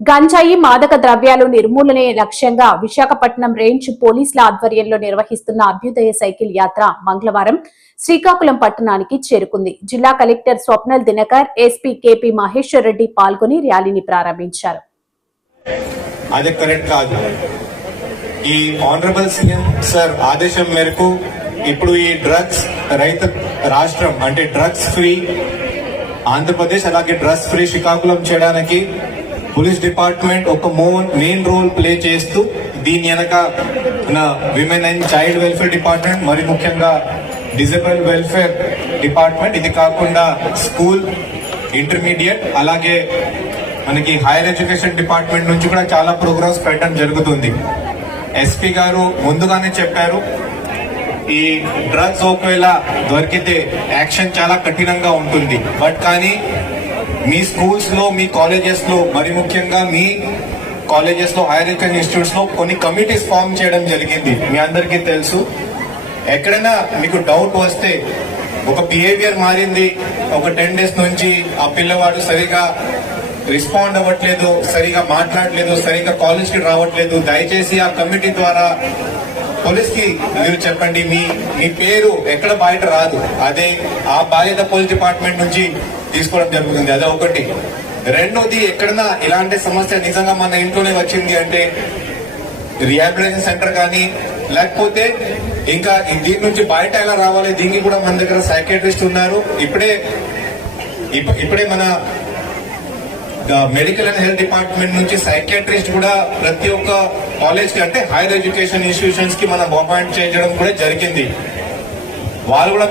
గంజాయి మాదక ద్రవ్యాలు నిర్మూలనే లక్ష్యంగా విశాఖపట్నం రేంజ్ పోలీసుల ఆధ్వర్యంలో నిర్వహిస్తున్న అభ్యుదయ సైకిల్ యాత్ర మంగళవారం శ్రీకాకుళం పట్టణానికి చేరుకుంది. జిల్లా collector Swapnil Dinakar, SP KP Maheshwar Reddy పాల్గొని ర్యాలీని ప్రారంభించారు. అది కరెక్ట్ కాదు. ఈ ఆనరబుల్ సీఎం సార్ ఆదేశం మేరకు ఇప్పుడు ఈ డ్రగ్స్ రహిత రాష్ట్రం అంటే డ్రగ్స్ ఫ్రీ ఆంధ్రప్రదేశ్ అలాగే డ్రగ్స్ ఫ్రీ శ్రీకాకుళం చేయడానికి పోలీస్ డిపార్ట్మెంట్ ఒక మెయిన్ రోల్ ప్లే చేస్తూ దీని వెనక women and child welfare department, మరి ముఖ్యంగా డిజేబుల్ వెల్ఫేర్ డిపార్ట్మెంట్, ఇది కాకుండా స్కూల్, ఇంటర్మీడియట్ అలాగే మనకి హైయర్ ఎడ్యుకేషన్ డిపార్ట్మెంట్ నుంచి కూడా చాలా ప్రోగ్రామ్స్ పెట్టడం జరుగుతుంది. ఎస్పీ గారు ముందుగానే చెప్పారు, ఈ డ్రగ్స్ ఒకవేళ దొరికితే యాక్షన్ చాలా కఠినంగా ఉంటుంది. బట్ కానీ మీ స్కూల్స్ లో, మీ కాలేజెస్ లో, మరి ముఖ్యంగా మీ కాలేజెస్ లో, హైయర్ ఎడ్యుకేషన్ ఇన్స్టిట్యూట్స్ లో కొన్ని కమిటీస్ ఫామ్ చేయడం జరిగింది. మీ అందరికీ తెలుసు. ఎక్కడైనా మీకు డౌట్ వస్తే, ఒక బిహేవియర్ మారింది, ఒక 10 days నుంచి ఆ పిల్లవాడు సరిగా రెస్పాండ్ అవ్వట్లేదు, సరిగా మాట్లాడలేదు, సరిగా కాలేజ్ కి రావట్లేదు, దయచేసి ఆ కమిటీ ద్వారా పోలీస్ కి మీరు చెప్పండి. మీ పేరు ఎక్కడ బయట రాదు, అదే ఆ బాధ్యత పోలీస్ డిపార్ట్మెంట్ నుంచి తీసుకోవడం జరుగుతుంది. అదే ఒకటి. రెండోది, ఎక్కడన్నా ఇలాంటి సమస్య నిజంగా మన ఇంట్లోనే వచ్చింది అంటే రిహాబిలిటేషన్ సెంటర్ కానీ, లేకపోతే ఇంకా దీని నుంచి బయట ఎలా రావాలి, దీనికి కూడా మన దగ్గర సైకియాట్రిస్ట్ ఉన్నారు. ఇప్పుడే మన మెడికల్ అండ్ హెల్త్ డిపార్ట్మెంట్ నుంచి సైకియాట్రిస్ట్ కూడా ప్రతి ఒక్క కాలేజ్ కి అంటే హైయర్ ఎడ్యుకేషన్ ఇన్స్టిట్యూషన్స్ కి మనం అపాయింట్ చేయడం కూడా జరిగింది. వాళ్ళు కూడా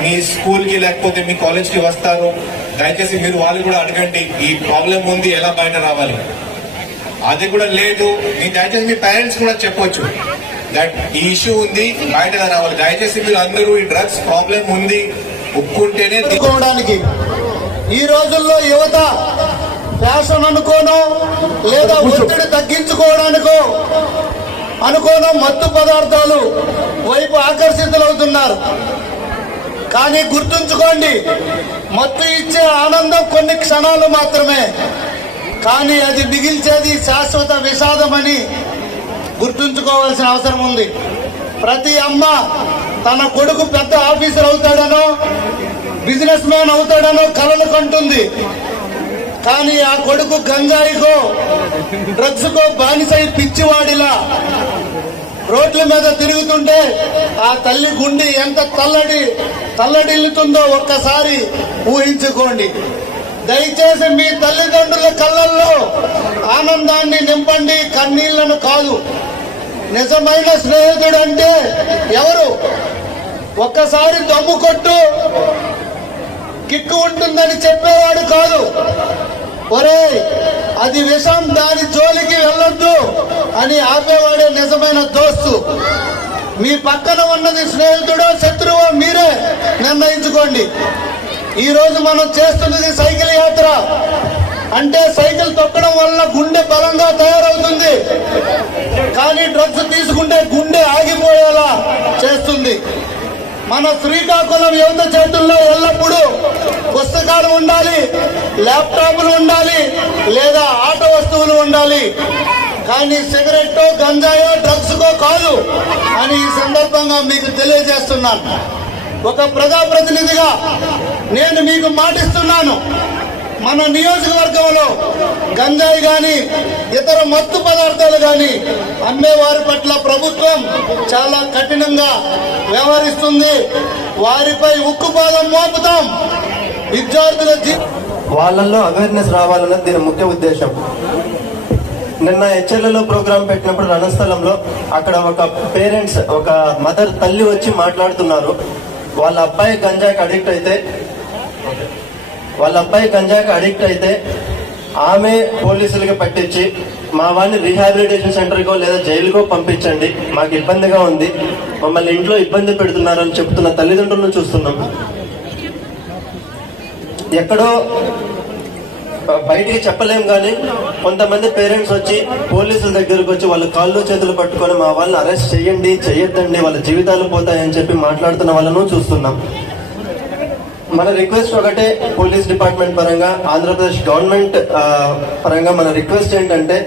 మీ స్కూల్ కి లేకపోతే మీ కాలేజ్ కి వస్తారు. దయచేసి మీరు వాళ్ళు కూడా అడగండి, ఈ ప్రాబ్లం ఉంది, ఎలా బయట రావాలి. అది కూడా లేదు, దయచేసి మీ పేరెంట్స్ కూడా చెప్పొచ్చు దట్ ఈ ఇష్యూ ఉంది, బయట రావాలి. దయచేసి మీరు అందరూ ఈ డ్రగ్స్ ప్రాబ్లం ఉంది ఒప్పుకుంటేనే తీసుకోవడానికి. ఈ రోజుల్లో యువత ఫ్యాషన్ అనుకోను, లేదా ఒత్తిడి తగ్గించుకోవడానికో అనుకోను మత్తు పదార్థాలు వైపు ఆకర్షితులవుతున్నారు. కానీ గుర్తుంచుకోండి, మత్తు ఇచ్చే ఆనందం కొన్ని క్షణాలు మాత్రమే, కానీ అది మిగిల్చేది శాశ్వత విషాదమని గుర్తుంచుకోవాల్సిన అవసరం ఉంది. ప్రతి అమ్మ తన కొడుకు పెద్ద ఆఫీసర్ అవుతాడనో, బిజినెస్ మ్యాన్ అవుతాడనో కలలు కంటుంది. కానీ ఆ కొడుకు గంజాయికో, డ్రగ్స్ కో బానిసై పిచ్చివాడిలా రోడ్ల మీద తిరుగుతుంటే ఆ తల్లి గుండె ఎంత తల్లడిల్లుతుందో ఒక్కసారి ఊహించుకోండి. దయచేసి మీ తల్లిదండ్రుల కళ్ళల్లో ఆనందాన్ని నింపండి, కన్నీళ్లను కాదు. నిజమైన స్నేహితుడు అంటే ఎవరు? ఒక్కసారి దమ్ము కొట్టు, కిక్కు ఉంటుందని చెప్పేవాడు కాదు. ఒరే అది విషం, దాని జోలికి వెళ్ళొద్దు అని ఆపేవాడే నిజమైన దోస్తు. మీ పక్కన ఉన్నది స్నేహితుడో శత్రువో మీరే నిర్ణయించుకోండి. ఈ రోజు మనం చేస్తున్నది సైకిల్ యాత్ర. అంటే సైకిల్ తొక్కడం వల్ల గుండె బలంగా తయారవుతుంది, కానీ డ్రగ్స్ తీసుకుంటే గుండె ఆగిపోయేలా చేస్తుంది. మన శ్రీకాకుళం యువత చేతుల్లో ఎల్లప్పుడూ పుస్తకాలు ఉండాలి, ల్యాప్టాప్లు ఉండాలి, లేదా ఆటో వస్తువులు ఉండాలి, కానీ సిగరెట్టో, గంజాయో, డ్రగ్స్కో కాదు అని ఈ సందర్భంగా మీకు తెలియజేస్తున్నాను. ఒక ప్రజాప్రతినిధిగా నేను మీకు మాటిస్తున్నాను, మన నియోజకవర్గంలో గంజాయి గాని ఇతర మత్తు పదార్థాలు గాని అమ్మే వారి పట్ల ప్రభుత్వం చాలా కఠినంగా వ్యవహరిస్తుంది. వారిపై ఉక్కుపాదం మోపుతాం. విద్యార్థుల వాళ్ళల్లో అవేర్నెస్ రావాలన్నది దీని ముఖ్య ఉద్దేశం. నిన్న హెచ్ఎల్ఏలో ప్రోగ్రాం పెట్టినప్పుడు రణస్థలంలో అక్కడ ఒక పేరెంట్స్, ఒక మదర్ తల్లి వచ్చి మాట్లాడుతున్నారు. వాళ్ళ అబ్బాయి గంజాయికి అడిక్ట్ అయితే ఆమె పోలీసులకి పట్టించి మా వాడిని రీహాబిలిటేషన్ సెంటర్కో లేదా జైలుకో పంపించండి, మాకు ఇబ్బందిగా ఉంది, మమ్మల్ని ఇంట్లో ఇబ్బంది పెడుతున్నారని చెప్తున్న తల్లిదండ్రులను చూస్తున్నాం. ఎక్కడో బయటికి చెప్పలేం, కానీ కొంతమంది పేరెంట్స్ వచ్చి పోలీసుల దగ్గరకు వచ్చి వాళ్ళ కాళ్ళు చేతులు పట్టుకొని మా వాళ్ళని అరెస్ట్ చెయ్యండి, చెయ్యొద్దండి, వాళ్ళ జీవితాలు పోతాయని చెప్పి మాట్లాడుతున్న వాళ్ళను చూస్తున్నాం. మన రిక్వెస్ట్ ఒకటే, పోలీస్ డిపార్ట్మెంట్ పరంగా, ఆంధ్రప్రదేశ్ గవర్నమెంట్ పరంగా మన రిక్వెస్ట్ ఏంటంటే,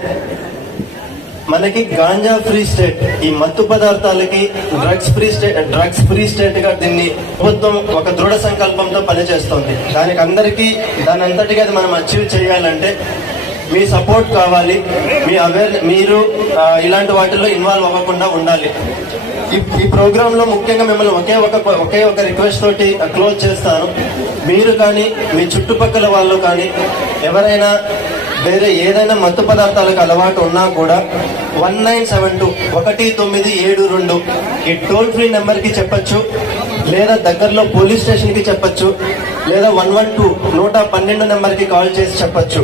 మనకి గాంజా ఫ్రీ స్టేట్, ఈ మత్తు పదార్థాలకి డ్రగ్స్ ఫ్రీ స్టేట్ గా దీన్ని ప్రభుత్వం ఒక దృఢ సంకల్పంతో పనిచేస్తోంది. దానికి దాని అంతటిగా అది మనం అచీవ్ చేయాలంటే మీ సపోర్ట్ కావాలి. మీరు ఇలాంటి వాటిల్లో ఇన్వాల్వ్ అవ్వకుండా ఉండాలి. ఈ ప్రోగ్రామ్ లో ముఖ్యంగా మిమ్మల్ని ఒకే ఒక రిక్వెస్ట్ తోటి క్లోజ్ చేస్తాను. మీరు కానీ మీ చుట్టుపక్కల వాళ్ళు కానీ ఎవరైనా వేరే ఏదైనా మత్తు పదార్థాలకు అలవాటు ఉన్నా కూడా 1972 ఈ టోల్ ఫ్రీ నెంబర్ కి చెప్పొచ్చు, లేదా దగ్గరలో పోలీస్ స్టేషన్ కి చెప్పొచ్చు, లేదా 112 నెంబర్ కి కాల్ చేసి చెప్పొచ్చు.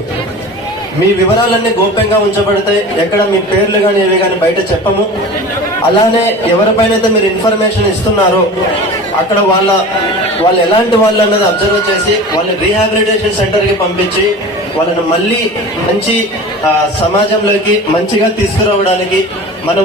మీ వివరాలన్నీ గోప్యంగా ఉంచబడతాయి. ఎక్కడ మీ పేర్లు కానీ ఏవి కానీ బయట చెప్పము. అలానే ఎవరిపైనైతే మీరు ఇన్ఫర్మేషన్ ఇస్తున్నారో అక్కడ వాళ్ళు ఎలాంటి వాళ్ళు అన్నది అబ్జర్వ్ చేసి వాళ్ళని రీహాబిలిటేషన్ సెంటర్ కి పంపించి వాళ్ళని మళ్ళీ మంచి సమాజంలోకి మంచిగా తీసుకురావడానికి మనం